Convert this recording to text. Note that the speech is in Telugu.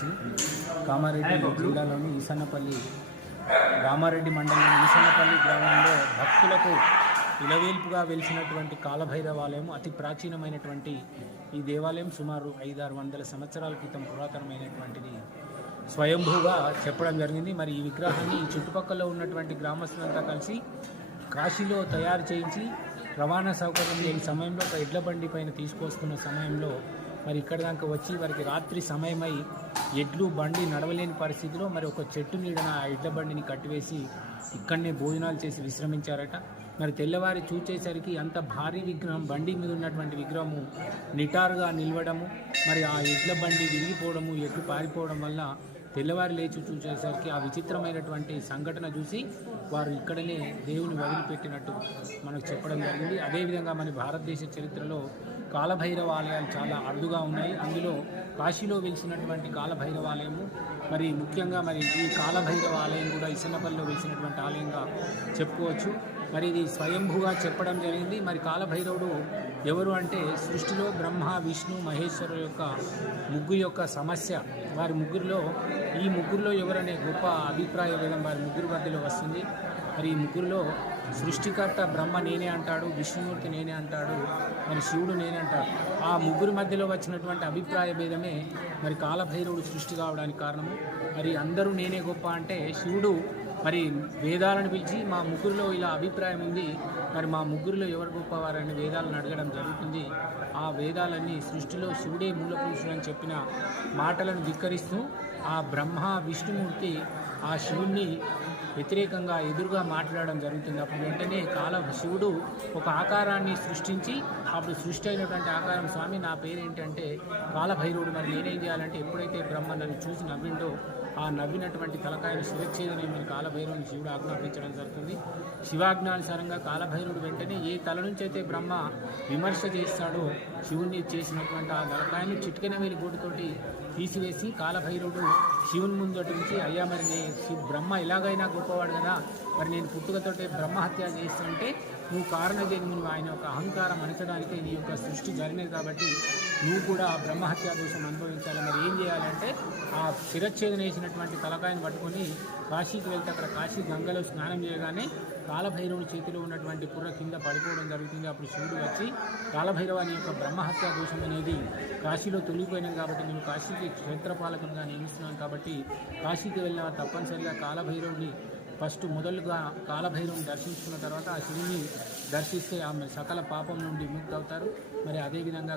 కలిసి కామారెడ్డి జిల్లాలోని ఈసన్నపల్లి రామారెడ్డి మండలం ఈసన్నపల్లి గ్రామంలో భక్తులకు ఇలవేల్పుగా వెలిసినటువంటి కాలభైరవాలయం అతి ప్రాచీనమైనటువంటి ఈ దేవాలయం సుమారు 500-600 సంవత్సరాల క్రితం పురాతనమైనటువంటిది స్వయంభూగా చెప్పడం జరిగింది. మరి ఈ విగ్రహాన్ని చుట్టుపక్కల ఉన్నటువంటి గ్రామస్తులంతా కలిసి కాశీలో తయారు చేయించి రవాణా సౌకర్యం లేని సమయంలో ఒక ఎడ్ల బండి పైన తీసుకొస్తున్న సమయంలో మరి ఇక్కడ దాకా వచ్చి వారికి రాత్రి సమయమై ఎడ్లు బండి నడవలేని పరిస్థితిలో మరి ఒక చెట్టు నీడన ఆ ఎడ్ల బండిని కట్టివేసి ఇక్కడనే భోజనాలు చేసి విశ్రమించారట. మరి తెల్లవారి చూచేసరికి అంత భారీ విగ్రహం బండి మీద ఉన్నటువంటి విగ్రహము నిటారుగా నిలవడము, మరి ఆ ఎడ్ల బండి విరిగిపోవడము, ఎడ్లు పారిపోవడం వల్ల తెల్లవారి లేచి చూసేసరికి ఆ విచిత్రమైనటువంటి సంఘటన చూసి వారు ఇక్కడనే దేవుని వదిలిపెట్టినట్టు మనకు చెప్పడం జరిగింది. అదేవిధంగా మన భారతదేశ చరిత్రలో కాలభైరవ ఆలయాలు చాలా అరుదుగా ఉన్నాయి. అందులో కాశీలో వెలిసినటువంటి కాలభైరవాలయము మరి ముఖ్యంగా మరి ఈ కాలభైరవ ఆలయం కూడా ఈసన్నపల్లిలో వెలిసినటువంటి ఆలయంగా చెప్పుకోవచ్చు. మరి ఇది స్వయంభూగా చెప్పడం జరిగింది. మరి కాలభైరవుడు ఎవరు అంటే సృష్టిలో బ్రహ్మ విష్ణు మహేశ్వరు యొక్క ముగ్గురు యొక్క సమస్య, వారి ఈ ముగ్గురులో ఎవరనే గొప్ప అభిప్రాయ భేదం వారి ముగ్గురు మధ్యలో వస్తుంది. మరి ఈ ముగ్గురులో సృష్టికర్త బ్రహ్మ నేనే అంటాడు, విష్ణుమూర్తి నేనే అంటాడు, మరి శివుడు నేనే అంటాడు. ఆ ముగ్గురు మధ్యలో వచ్చినటువంటి అభిప్రాయ భేదమే మరి కాలభైరవుడు సృష్టి కావడానికి కారణము. మరి అందరూ నేనే గొప్ప అంటే శివుడు మరి వేదాలను పిలిచి మా ముగ్గురులో ఇలా అభిప్రాయం ఉంది, మరి మా ముగ్గురులో ఎవరు గొప్పవారని వేదాలను అడగడం జరుగుతుంది. ఆ వేదాలన్నీ సృష్టిలో శివుడే మూలపురుషుడు అని చెప్పిన మాటలను ధిక్కరిస్తూ ఆ బ్రహ్మ విష్ణుమూర్తి ఆ శివుణ్ణి వ్యతిరేకంగా ఎదురుగా మాట్లాడడం జరుగుతుంది. అప్పుడు వెంటనే శివుడు ఒక ఆకారాన్ని సృష్టించి అప్పుడు సృష్టి అయినటువంటి ఆకారం స్వామి నా పేరేంటంటే కాలభైరవుడు, మరి నేనేం చేయాలంటే ఎప్పుడైతే బ్రహ్మ నన్ను చూసి నవ్విండో ఆ నవ్వినటువంటి తలకాయను శిరచ్ఛేదనమని కాలభైరవుని శివుడు ఆజ్ఞాపించడం జరుగుతుంది. శివాజ్ఞానుసారంగా కాలభైరవుడు వెంటనే ఏ తల నుంచి అయితే బ్రహ్మ విమర్శ చేస్తాడో శివుణ్ణి చేసినటువంటి ఆ తలకాయను చిటికెన వేలి గోటుతోటి తీసివేసి కాలభైరవుడు శివుని ముందటి నుంచి అయ్యా మరి బ్రహ్మ ఎలాగైనా గొప్పవాడు కదా, మరి నేను పుట్టుకతోటే బ్రహ్మహత్య చేస్తుంటే నువ్వు కారణజన్మును ఆయన యొక్క అహంకారం అణచడానికి నీ యొక్క సృష్టి జరిగినది కాబట్టి నువ్వు కూడా బ్రహ్మహత్యా దోషం అనుభవించాలి. మరి ఏం చేయాలంటే ఆ శిరచ్ఛేదన వేసినటువంటి తలకాయను పట్టుకొని కాశీకి వెళ్తే అక్కడ కాశీ గంగలో స్నానం చేయగానే కాలభైరవుని చేతిలో ఉన్నటువంటి పుర్ర కింద పడిపోవడం జరుగుతుంది. అప్పుడు శివుడు వచ్చి కాలభైరవ నీ యొక్క బ్రహ్మహత్యా దోషం అనేది కాశీలో తొలిగిపోయినాం కాబట్టి నేను కాశీకి క్షేత్రపాలకునిగా నియమిస్తున్నాను కాబట్టి కాశీకి వెళ్ళిన తప్పనిసరిగా కాలభైరవుని మొదలుగా కాలభైరవుని దర్శించుకున్న తర్వాత ఆ శివుని దర్శిస్తే ఆమె సకల పాపం నుండి ముక్తి అవుతారు. మరి అదేవిధంగా